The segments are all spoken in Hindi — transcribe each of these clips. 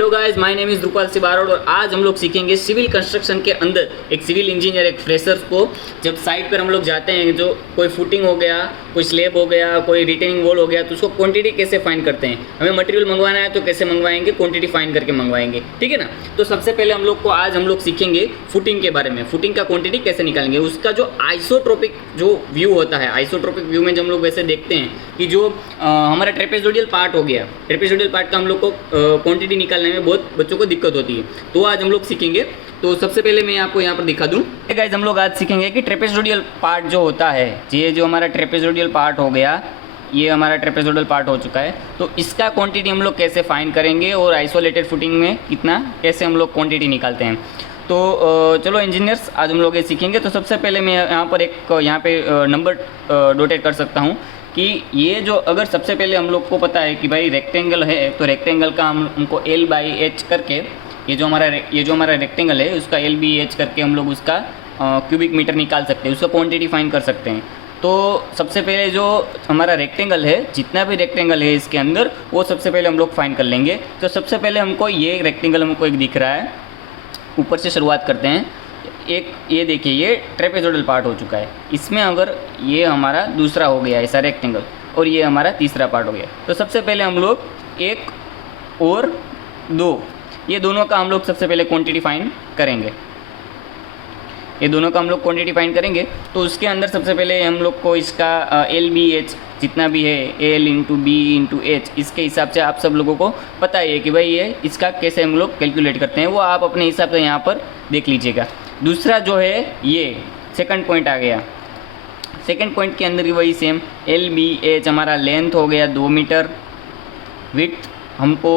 Hello guys, my name is Rupal Sibarod और आज हम लोग सीखेंगे सिविल कंस्ट्रक्शन के अंदर एक सिविल इंजीनियर, एक फ्रेशर्स को जब साइट पर हम लोग जाते हैं, जो कोई फुटिंग हो गया, कोई स्लेब हो गया, कोई रिटेनिंग वॉल हो गया, तो उसको क्वांटिटी कैसे फाइंड करते हैं। हमें मटेरियल मंगवाना है तो कैसे मंगवाएंगे, क्वांटिटी फाइंड करके मंगवाएंगे, ठीक है ना। तो सबसे पहले आज हम लोग सीखेंगे फुटिंग के बारे में। फुटिंग का क्वांटिटी कैसे निकालेंगे, उसका जो आइसोट्रोपिक जो व्यू होता है, आइसोट्रोपिक व्यू में जब हम लोग वैसे देखते हैं कि जो हमारा ट्रेपेजोडियल पार्ट हो गया, ट्रेपेजोडियल पार्ट का हम लोग को क्वांटिटी निकालने में बहुत बच्चों को दिक्कत होती है, तो आज हम लोग सीखेंगे। तो सबसे पहले मैं आपको यहाँ पर दिखा दूँ गाइस, हम लोग आज सीखेंगे कि ट्रेपेजोडियल पार्ट जो होता है, ये जो हमारा ट्रेपेजोडियल पार्ट हो गया, ये हमारा ट्रेपेजोडियल पार्ट हो चुका है, तो इसका क्वांटिटी हम लोग कैसे फाइंड करेंगे और आइसोलेटेड फुटिंग में कितना कैसे हम लोग क्वांटिटी निकालते हैं। तो चलो इंजीनियर्स, आज हम लोग ये सीखेंगे। तो सबसे पहले मैं यहाँ पर यहाँ पे नंबर नोटेट कर सकता हूँ कि ये जो, अगर सबसे पहले हम लोग को पता है कि भाई रेक्टेंगल है, तो रेक्टेंगल का हमको L/H करके, ये जो हमारा रेक्टेंगल है उसका L/H करके हम लोग उसका क्यूबिक मीटर निकाल सकते हैं, उसका क्वांटिटी फाइंड कर सकते हैं। तो सबसे पहले जो हमारा रेक्टेंगल है, जितना भी रेक्टेंगल है इसके अंदर, वो सबसे पहले हम लोग फाइंड कर लेंगे। तो सबसे पहले हमको ये रेक्टेंगल हमको एक दिख रहा है, ऊपर से शुरुआत करते हैं। एक ये देखिए, ये ट्रेपेजोडियल पार्ट हो चुका है, इसमें अगर ये हमारा दूसरा हो गया ऐसा रेक्टेंगल और ये हमारा तीसरा पार्ट हो गया, तो सबसे पहले हम लोग 1 और 2, ये दोनों का हम लोग सबसे पहले क्वांटिटी फाइंड करेंगे। ये दोनों का हम लोग क्वांटिटी फाइंड करेंगे, तो उसके अंदर सबसे पहले हम लोग को इसका L/H जितना भी है, L/B/H, इसके हिसाब से आप सब लोगों को पता ही है कि भाई ये इसका कैसे हम लोग कैलकुलेट करते हैं, वो आप अपने हिसाब से यहाँ पर देख लीजिएगा। दूसरा जो है, ये सेकंड पॉइंट आ गया, सेकंड पॉइंट के अंदर भी वही सेम L/B/H हमारा लेंथ हो गया 2 मीटर, विड्थ हमको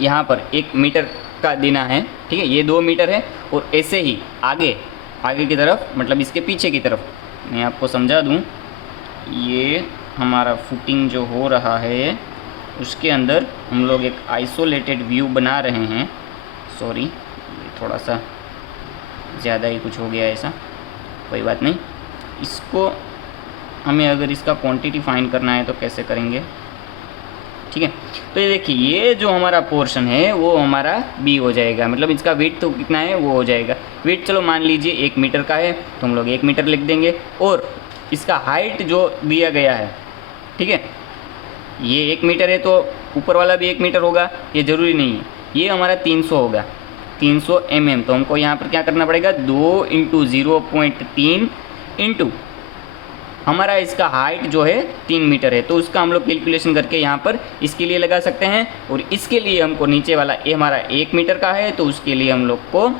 यहाँ पर 1 मीटर का देना है, ठीक है, ये 2 मीटर है। और ऐसे ही आगे की तरफ, मतलब इसके पीछे की तरफ मैं आपको समझा दूँ, ये हमारा फुटिंग जो हो रहा है उसके अंदर हम लोग एक आइसोलेटेड व्यू बना रहे हैं। सॉरी, ये थोड़ा सा ज़्यादा ही कुछ हो गया ऐसा, कोई बात नहीं। इसको हमें अगर इसका क्वांटिटी फाइंड करना है तो कैसे करेंगे, ठीक है। तो ये देखिए, ये जो हमारा पोर्शन है वो हमारा B हो जाएगा, मतलब इसका वेट तो कितना है वो हो जाएगा। वेट चलो मान लीजिए 1 मीटर का है, तो हम लोग 1 मीटर लिख देंगे। और इसका हाइट जो दिया गया है, ठीक है, ये 1 मीटर है तो ऊपर वाला भी 1 मीटर होगा, ये ज़रूरी नहीं है। ये हमारा 300 होगा, 300 mm। तो हमको यहाँ पर क्या करना पड़ेगा, 2 × 0.3 इंटू हमारा इसका हाइट जो है 3 मीटर है, तो उसका हम लोग कैलकुलेशन करके यहाँ पर इसके लिए लगा सकते हैं। और इसके लिए हमको नीचे वाला ये हमारा 1 मीटर का है, तो उसके लिए हम लोग को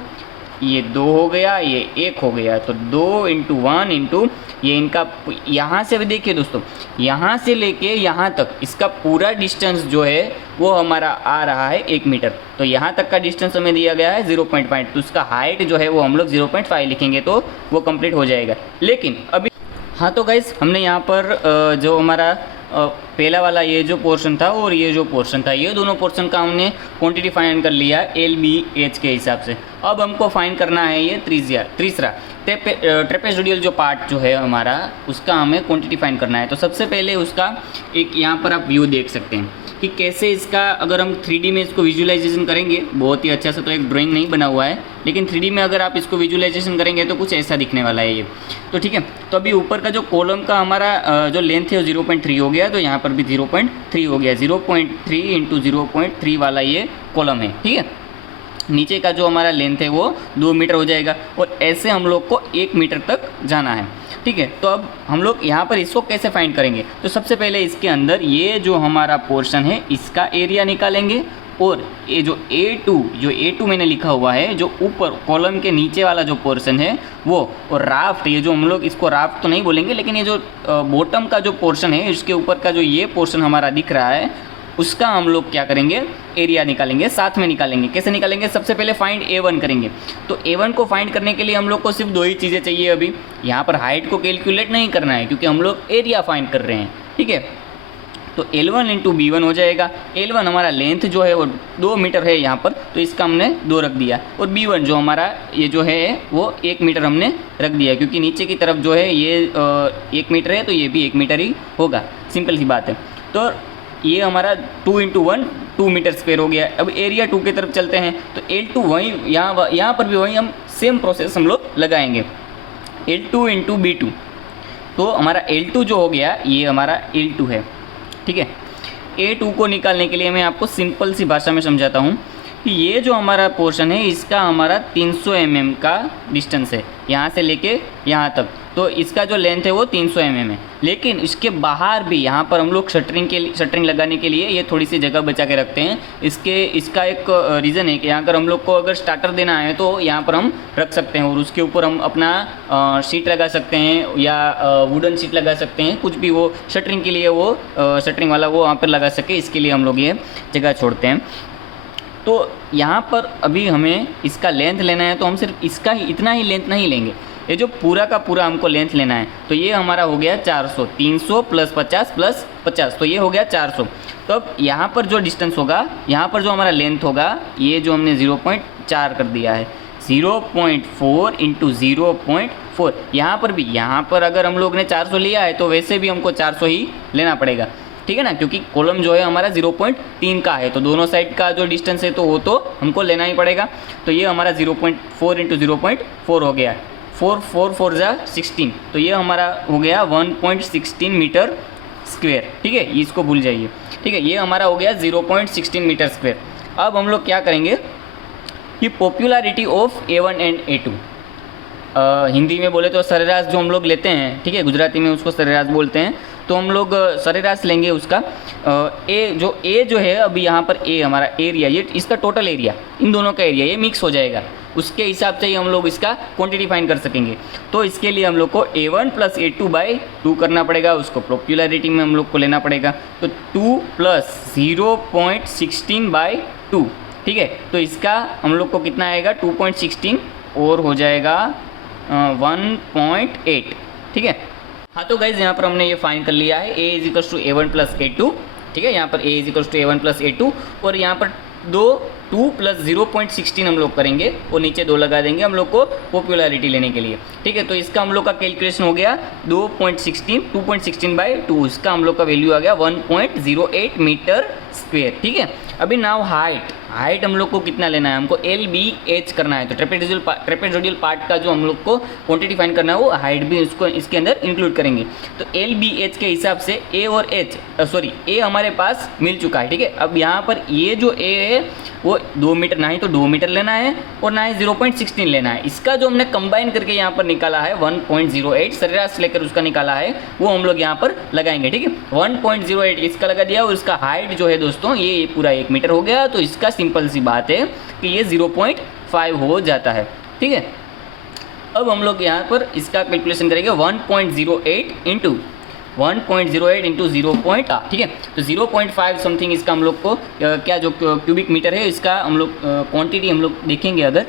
ये 2 हो गया, ये 1 हो गया, तो 2 × 1 इंटू ये इनका, यहाँ से भी देखिए दोस्तों, यहाँ से लेके यहाँ तक इसका पूरा डिस्टेंस जो है वो हमारा आ रहा है 1 मीटर। तो यहाँ तक का डिस्टेंस हमें दिया गया है 0.5, तो उसका हाइट जो है वो हम लोग 0.5 लिखेंगे तो वो कंप्लीट हो जाएगा। लेकिन अभी हाँ, तो गाइस हमने यहाँ पर जो हमारा पहला वाला ये जो पोर्शन था और ये जो पोर्शन था, ये दोनों पोर्शन का हमने क्वांटिटी फाइंड कर लिया L/B/H के हिसाब से। अब हमको फाइंड करना है ये तीसरा ट्रेपेजोडियल जो पार्ट जो है हमारा, उसका हमें क्वांटिटी फाइंड करना है। तो सबसे पहले उसका एक यहाँ पर आप व्यू देख सकते हैं कि कैसे इसका, अगर हम 3D में इसको विजुअलाइजेशन करेंगे, बहुत ही अच्छा सा, तो एक ड्राइंग नहीं बना हुआ है, लेकिन 3D में अगर आप इसको विजुअलाइजेशन करेंगे तो कुछ ऐसा दिखने वाला है ये, तो ठीक है। तो अभी ऊपर का जो कॉलम का हमारा जो लेंथ है वो 0.3 हो गया, तो यहाँ पर भी 0.3 हो गया, 0.3 × 0.3 वाला ये कॉलम है, ठीक है। नीचे का जो हमारा लेंथ है वो 2 मीटर हो जाएगा, और ऐसे हम लोग को 1 मीटर तक जाना है, ठीक है। तो अब हम लोग यहाँ पर इसको कैसे फाइंड करेंगे, तो सबसे पहले इसके अंदर ये जो हमारा पोर्शन है इसका एरिया निकालेंगे। और ये जो A2 मैंने लिखा हुआ है, जो ऊपर कॉलम के नीचे वाला जो पोर्शन है वो, और राफ्ट, ये जो हम लोग इसको राफ्ट तो नहीं बोलेंगे, लेकिन ये जो बॉटम का जो पोर्शन है, इसके ऊपर का जो ये पोर्शन हमारा दिख रहा है, उसका हम लोग क्या करेंगे, एरिया निकालेंगे, साथ में निकालेंगे। कैसे निकालेंगे, सबसे पहले फाइंड A1 करेंगे। तो A1 को फाइंड करने के लिए हम लोग को सिर्फ 2 ही चीज़ें चाहिए। अभी यहाँ पर हाइट को कैलकुलेट नहीं करना है, क्योंकि हम लोग एरिया फाइंड कर रहे हैं, ठीक है। तो L1 × B1 हो जाएगा। L1 हमारा लेंथ जो है वो 2 मीटर है यहाँ पर, तो इसका हमने 2 रख दिया। और B1 जो हमारा ये जो है वो 1 मीटर हमने रख दिया, क्योंकि नीचे की तरफ जो है ये 1 मीटर है, तो ये भी 1 मीटर ही होगा, सिंपल सी बात है। तो ये हमारा 2 × 1 2 मीटर स्क्वायर हो गया। अब एरिया 2 की तरफ चलते हैं तो L2 वही यहाँ पर भी वही हम सेम प्रोसेस हम लोग लगाएंगे, L2 × B2। तो हमारा L2 जो हो गया ये हमारा L2 है, ठीक है। A2 को निकालने के लिए मैं आपको सिंपल सी भाषा में समझाता हूँ कि ये जो हमारा पोर्शन है इसका हमारा 300 mm का डिस्टेंस है यहाँ से लेके यहाँ तक, तो इसका जो लेंथ है वो 300 mm है। लेकिन इसके बाहर भी यहाँ पर हम लोग शटरिंग लगाने के लिए ये थोड़ी सी जगह बचा के रखते हैं। इसका एक रीज़न है कि यहाँ पर हम लोग को अगर स्टार्टर देना है तो यहाँ पर हम रख सकते हैं और उसके ऊपर हम अपना शीट लगा सकते हैं या वुडन शीट लगा सकते हैं, कुछ भी वो शटरिंग के लिए वो शटरिंग वाला वो वहाँ पर लगा सके, इसके लिए हम लोग ये जगह छोड़ते हैं। तो यहाँ पर अभी हमें इसका लेंथ लेना है तो हम सिर्फ इसका ही इतना ही लेंथ नहीं लेंगे, ये जो पूरा का पूरा हमको लेंथ लेना है। तो ये हमारा हो गया 400, 300 + 50 + 50, तो ये हो गया 400। तो अब यहाँ पर जो डिस्टेंस होगा, यहाँ पर जो हमारा लेंथ होगा, ये जो हमने 0.4 कर दिया है, 0.4 × 0.4। यहाँ पर भी, यहाँ पर अगर हम लोग ने 400 लिया है तो वैसे भी हमको 400 ही लेना पड़ेगा, ठीक है ना, क्योंकि कॉलम जो है हमारा 0.3 का है, तो दोनों साइड का जो डिस्टेंस है तो वो तो हमको लेना ही पड़ेगा। तो ये हमारा 0.4 × 0.4 हो गया, 4 4 4 16, तो ये हमारा हो गया 1.16 मीटर स्क्वायर, ठीक है, इसको भूल जाइए, ठीक है। ये हमारा हो गया 0.16 मीटर स्क्वायर। अब हम लोग क्या करेंगे कि popularity of A1 and A2, Hindi में बोले तो सरेराश जो हम लोग लेते हैं, ठीक है, गुजराती में उसको सरेराश बोलते हैं, तो हम लोग सरेराश लेंगे उसका। ए जो है अभी यहाँ पर ए हमारा एरिया, ये इसका टोटल एरिया, इन दोनों का एरिया ये मिक्स हो जाएगा, उसके हिसाब से ही हम लोग इसका क्वांटिटी फाइंड कर सकेंगे। तो इसके लिए हम लोग को A1 + A2/2 करना पड़ेगा, उसको पॉपुलैरिटी में हम लोग को लेना पड़ेगा। तो 2 + 0.16/2, ठीक है। तो इसका हम लोग को कितना आएगा, 2.16 और हो जाएगा 1.8, ठीक है। हाँ, तो गाइज यहाँ पर हमने ये फाइंड कर लिया है A = A1 + A2, ठीक है। यहाँ पर A = A1 + A2 और यहाँ पर 2 + 0.16 हम लोग करेंगे और नीचे 2 लगा देंगे हम लोग को पॉपुलैरिटी लेने के लिए, ठीक है। तो इसका हम लोग का कैलकुलेशन हो गया 2.16/2, इसका हम लोग का वैल्यू आ गया 1.08 मीटर स्क्वायर, ठीक है। अभी नाउ हाइट हम लोग को कितना लेना है, हमको LBH करना है। तो ट्रेपेजोडियल पार्ट का जो हम लोग को क्वांटिटी फाइंड करना है वो हाइट भी उसको इसके अंदर इंक्लूड करेंगे। तो LBH के हिसाब से A और A हमारे पास मिल चुका है, ठीक है। अब यहाँ पर ये जो A है वो 2 मीटर, ना ही तो 2 मीटर लेना है और ना ही 0.16 लेना है। इसका जो हमने कंबाइन करके यहाँ पर निकाला है 1.08 सरेराश लेकर उसका निकाला है, वो हम लोग यहाँ पर लगाएंगे, ठीक है। 1.08 इसका लगा दिया और इसका हाइट जो है दोस्तों ये पूरा 1 मीटर हो गया। तो इसका सिंपल सी बात है कि ये 0.5 हो जाता है, ठीक है। अब हम लोग यहाँ पर इसका कैलकुलेशन करेंगे 1.08 × 0. ठीक है। तो 0.5 समथिंग इसका हम लोग को क्या जो क्यूबिक मीटर है इसका हम लोग क्वांटिटी हम लोग देखेंगे अगर,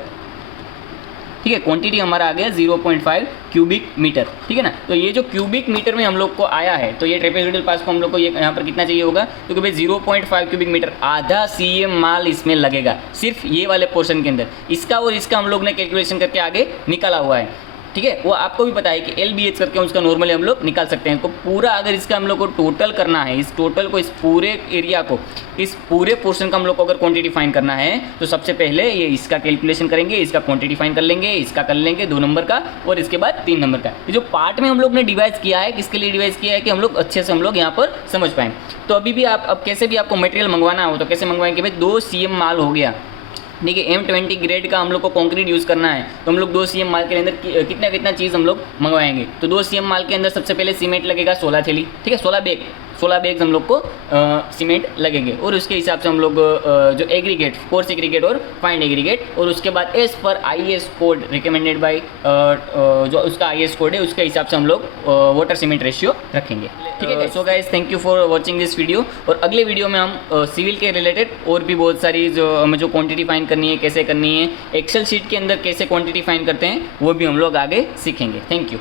ठीक है। क्वांटिटी हमारा आ गया 0.5 क्यूबिक मीटर, ठीक है ना। तो ये जो क्यूबिक मीटर में हम लोग को आया है, तो ये ट्रेपेजोइडल पास को हम लोग को ये यहाँ पर कितना चाहिए होगा, तो भाई 0.5 क्यूबिक मीटर, आधा CM माल इसमें लगेगा सिर्फ ये वाले पोर्शन के अंदर। इसका और इसका हम लोग ने कैलकुलेशन करके आगे निकाला हुआ है, ठीक है। वो आपको भी पता है कि LBH करके उसका नॉर्मली हम लोग निकाल सकते हैं। तो पूरा अगर इसका हम लोग को टोटल करना है, इस टोटल को, इस पूरे एरिया को, इस पूरे पोर्शन का हम लोग को अगर क्वांटिटी फाइंड करना है तो सबसे पहले ये इसका कैलकुलेशन करेंगे, इसका क्वांटिटी फाइंड कर लेंगे, इसका कर लेंगे 2 नंबर का और इसके बाद 3 नंबर का। ये जो पार्ट में हम लोग ने डिवाइड किया है, किसके लिए डिवाइड किया है कि हम लोग अच्छे से हम लोग यहाँ पर समझ पाएँ। तो अभी भी आप अब कैसे भी आपको मटेरियल मंगवाना हो तो कैसे मंगवाएंगे, भाई 2 CM माल हो गया, देखिए M20 ग्रेड का हम लोग को कंक्रीट यूज़ करना है तो हम लोग 2 CM माल के अंदर कितना चीज़ हम लोग मंगवाएंगे। तो 2 CM माल के अंदर सबसे पहले सीमेंट लगेगा 16 थैली, ठीक है, 16 बैग हम लोग को सीमेंट लगेंगे और उसके हिसाब से हम लोग जो एग्रीगेट, कोर्स एग्रीगेट और फाइंड एग्रीगेट, और उसके बाद as per IS code recommended by जो उसका IS कोड है उसके हिसाब से हम लोग वाटर सीमेंट रेशियो रखेंगे, ठीक है। So guys, thank you for watching this video. और अगले वीडियो में हम सिविल के रिलेटेड और भी बहुत सारी जो हमें जो क्वांटिटी फाइंड करनी है, कैसे करनी है, एक्सेल शीट के अंदर कैसे क्वांटिटी फाइंड करते हैं, वो भी हम लोग आगे सीखेंगे। Thank you.